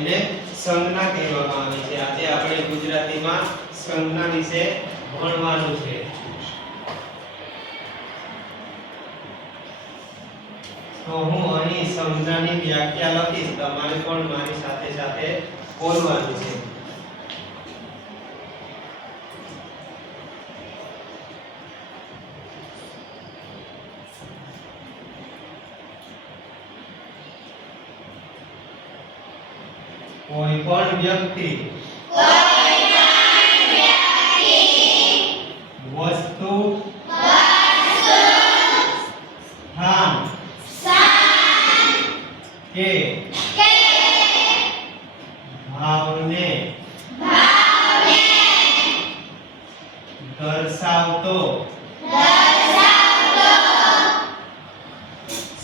એને સંજ્ઞા કહેવામાં આવે છે. આજે આપણે ગુજરાતીમાં સંજ્ઞા વિશે ભણવાનું છે. તો હું અહીં સંજ્ઞાની વ્યાખ્યા લખીશ, તમારે પણ મારી સાથે સાથે બોલવાનું છે. કોઈ પણ વ્યક્તિ વસ્તુ સ્થાન કે ભાવને દર્શાવતો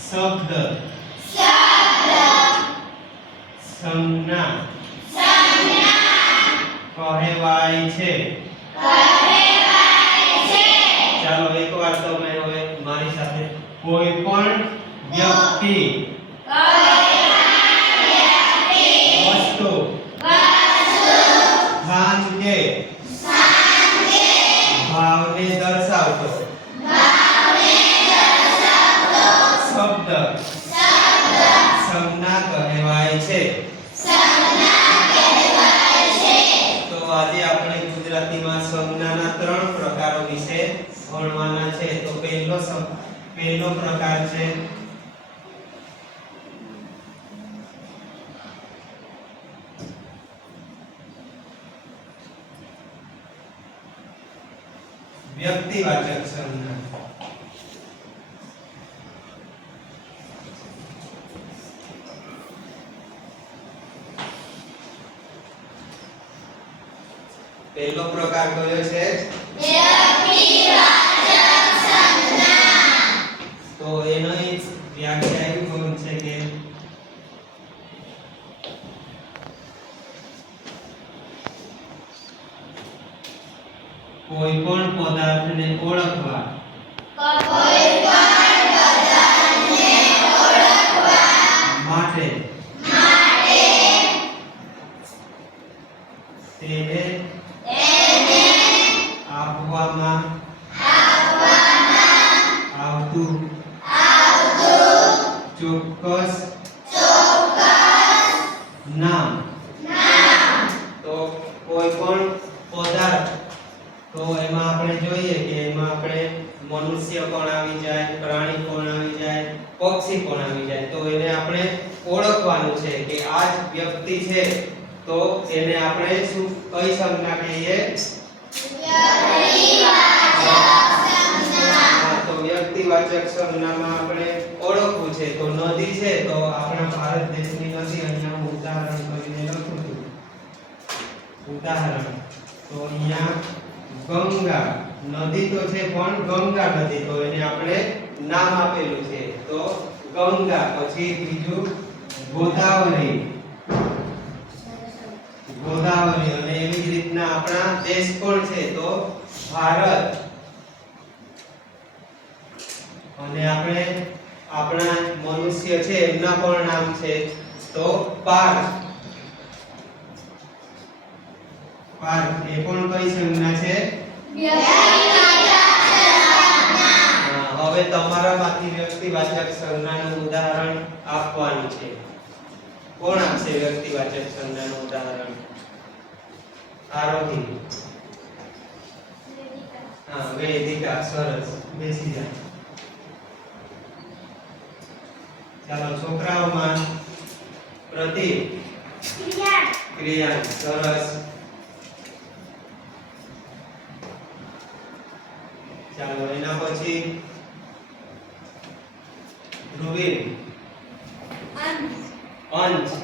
શબ્દ સંજ્ઞા કહેવાય છે. ચાલો એકવાર તમે હવે મારી સાથે કોઈ પણ વ્યક્તિ વસ્તુ સ્થાન કે ભાવને દર્શાવતો શબ્દ સંજ્ઞા કહેવાય છે. તો આજે આપણે ગુજરાતીમાં સંજ્ઞાના 3 પ્રકારો વિશે ભણવાના છે. તો પહેલો પ્રકાર છે વ્યક્તિવાચક સંજ્ઞા. પહેલો પ્રકાર કયો છે? વ્યક્તિવાચક સંજ્ઞા. તો એની વ્યાખ્યા એવી હોય છે કે કોઈ પણ પદાર્થને ઓળખવા માટે તેને આપવામાં આવતું ચોક્કસ નામ. તો કોઈ પણ પદાર્થ, તો એમાં આપણે જોઈએ કે એમાં આપણે મનુષ્ય પણ આવી જાય, પ્રાણી પણ આવી જાય, પક્ષી પણ આવી જાય. તો એને આપણે ઓળખવાનું છે કે આ જ વ્યક્તિ છે. તો એને આપણે શું કઈ સંજ્ઞા કહીએ? તો વ્યક્તિવાચક સંજ્ઞામાં આપણે ઓળખવું છે. તો નદી છે, તો આપણા ભારત દેશની નદી અહીંયા હું ઉદાહરણ કરીને લખું છું. ઉદાહરણ તો અહીંયા ગંગા નદી તો છે, પણ ગંગા નદી, તો એને આપણે નામ આપેલું છે. તો ગંગા. પછી બીજું ગોદાવરી, ગોદાવરી. અને એવી જ રીતના આપણા દેશ પણ છે, તો ભારત. અને આપણે આપણા મનુષ્ય છે એમના પણ નામ છે, તો પાર્થ. પાર્થ એ પણ કઈ સંજ્ઞા છે? હવે તમારામાંથી વ્યક્તિવાચક સંજ્ઞાનું ઉદાહરણ આપવાનું છે. કોણ આપશે વ્યક્તિવાચક સંજ્ઞાનું ઉદાહરણ? આરોહી. હા, વેદિકા. સરસ, બેસી જા. ચાલો છોકરાઓમાં પ્રતિક. ક્રિયા. સરસ. ચાલો એના પછી ધ્રુવીન. અંશ.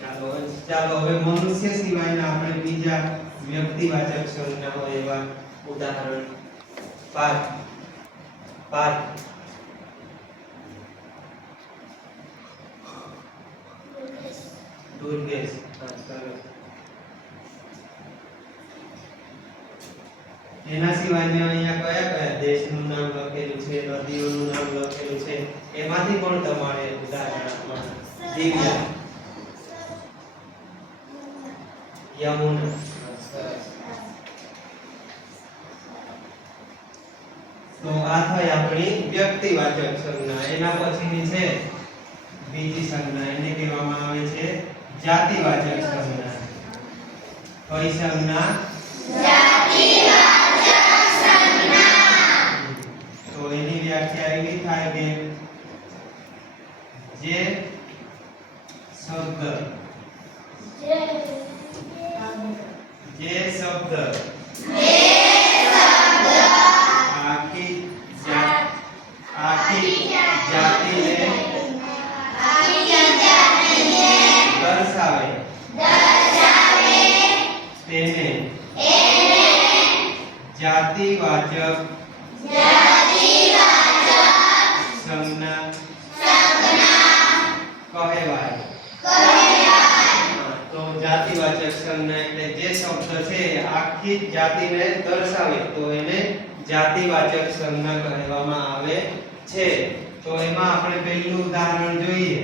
ચાલો અંશ. ચાલો હવે મનુષ્ય સિવાયના આપણે બીજા વ્યક્તિવાચક સંજ્ઞા હોય એવા ઉદાહરણ. પાર્થ. પાર્થ. દુર્ગેશ. સરસ. એના સિવાયના અહીંયા કયા કયા દેશનું નામ લખેલું છે, નદીઓનું નામ લખેલું છે, એમાંથી પણ તમારે ઉદાહરણ આપવાનું. દિવ્યા. યમુના. સરસ. તો આ થઈ આપણી વ્યક્તિવાચક સંજ્ઞા. એના પછીની છે બીજી સંજ્ઞા, એને કહેવામાં આવે છે જાતિવાચક સંજ્ઞા. કઈ સંજ્ઞા? જાતિવાચક સંજ્ઞા. તો એની વ્યાખ્યા એવી થાય કે જે શબ્દ આખી જાતિને દર્શાવે તેને જાતિવાચક સંજ્ઞા કહેવાય. તો જાતિવાચક સંજ્ઞા એટલે જે શબ્દ છે એ આખી જ જાતિને દર્શાવે તો એને જાતિવાચક સંજ્ઞા કહેવામાં આવે છે. તો એમાં આપણે પહેલું ઉદાહરણ જોઈએ.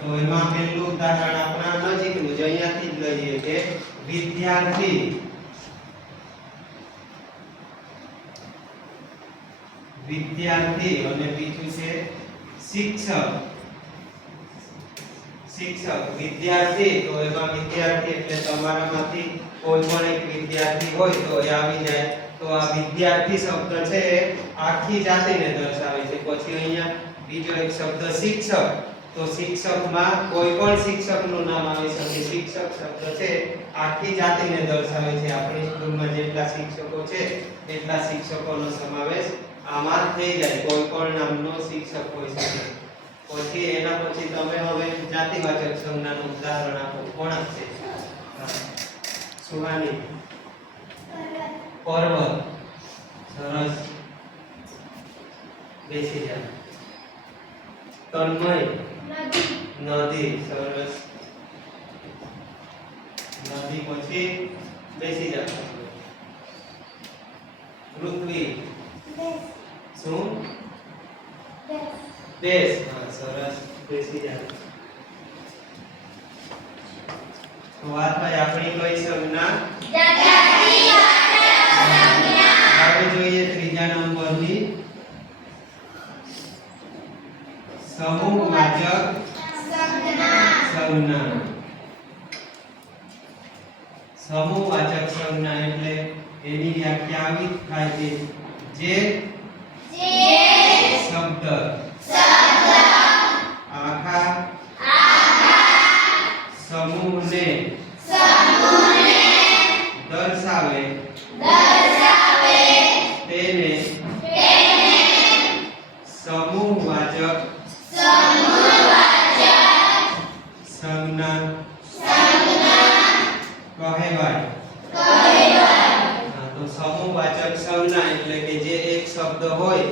તો એમાં પહેલું ઉદાહરણ આપણા નજીકનું જ અહીંયાથી જ લઈએ કે વિદ્યાર્થી. અને બીજું છે શિક્ષક. વિદ્યાર્થી, તો એમાં વિદ્યાર્થી એટલે તમારામાંથી કોઈ પણ એક વિદ્યાર્થી હોય તો એ આવી જાય. તો આ વિદ્યાર્થી શબ્દ છે એ આખી જાતિને દર્શાવે છે. પછી અહીંયા બીજો એક શબ્દ શિક્ષક. તો શિક્ષકમાં કોઈ પણ શિક્ષકનું નામ આવી શકે. શિક્ષક શબ્દ છે આખી જાતિને દર્શાવે છે. આપણી સ્કૂલમાં જેટલા શિક્ષકો છે એટલા શિક્ષકોનો સમાવેશ આમાં થઈ જાય. કોઈ પણ નામનો શિક્ષક હોઈ શકે. પછી એના પછી તમે હવે જાતિવાચક સંજ્ઞાનું ઉદાહરણ આપો. કોણ આપશે? સુહાની. પર્વત. સરસ. બેસી જા. તન્મય. નદી. સરસ. નદી પછી બેસી જા. પૃથ્વી. શું? દેશ. હા, સરસ. બેસી જા. તો આ થઈ આપણી કઈ સંજ્ઞા? હવે જોઈએ ત્રીજા નંબરની સમૂહવાચક સંજ્ઞા. સમૂહવાચક સંજ્ઞા એટલે એની વ્યાખ્યા આવી થાય છે જે શબ્દ આખા સમૂહને દર્શાવે તેને સમૂહવાચક સંજ્ઞા કહેવાય. તો સમૂહવાચક સંજ્ઞા એટલે કે જે એક શબ્દ હોય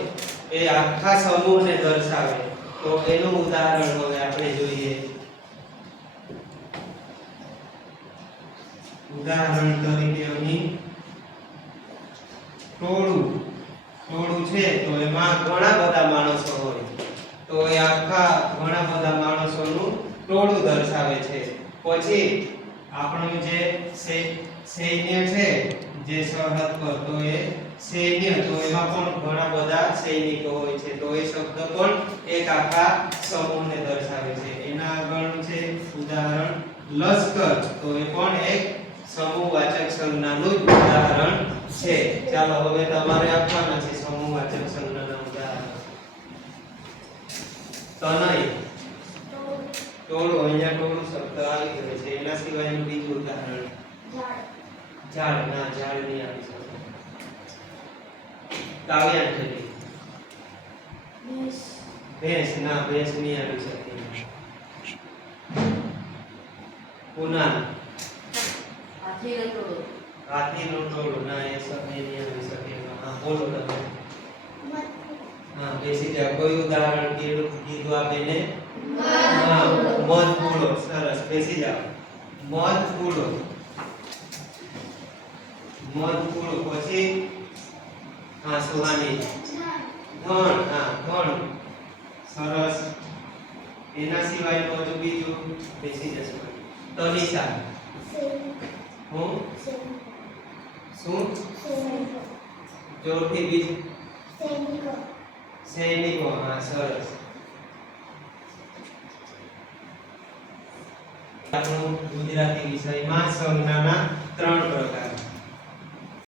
એ આખા સમૂહને દર્શાવે. તો એનું ઉદાહરણ હવે આપણે જોઈએ. ઉદાહરણ તરીકે અહીં ટોળું છે. તો એમાં ઘણા બધા માણસો હોય તો એ આખા ઘણા બધા માણસોનું ટોળું દર્શાવે છે. પછી આપણું જે સૈન્ય છે જે સરહદ પર, તો એ સૈન્ય, તો એમાં પણ ઘણા બધા સૈનિકો હોય છે. તો એ શબ્દ પણ એક આખા સમૂહને દર્શાવે છે. એના આગળનું છે ઉદાહરણ લશ્કર. તો એ પણ એક સમૂહવાચક સંજ્ઞાનું જ ઉદાહરણ છે. ચાલો હવે તમારે આપવાના છે સમૂહવાચક સંજ્ઞાના ઉદાહરણ. તનય. ટોળું, અહીંયા ટોળું શબ્દ આવી ગયો છે. એના સિવાયનું બીજું ઉદાહરણ ઝાડ. ના, ઝાડ નહીં આવી શકે. કાવ્યાંજલિ. ભેંસ. ના, ભેંસ નહીં આવી શકે. કુનાલ. હાથીનું ટોળું. ના, એ શબ્દ નહીં આવી શકે. હા, બોલો તમે. હા, બેસી જાઓ. કોઈ ઉદાહરણ કીધું આપીને? હા, મધ પૂળો. સરસ. બેસી જાઓ. મધ પૂળો. પછી હા, સુહાની. ધણ. હા, ધણ. સરસ. એના સિવાયનું હજુ બીજું બેસી જશે. તનિષા હું શું જોરથી બીજું સૈનિકો. હા સરસ. આપણું ગુજરાતી વિષયમાં સંજ્ઞાના 3 પ્રકાર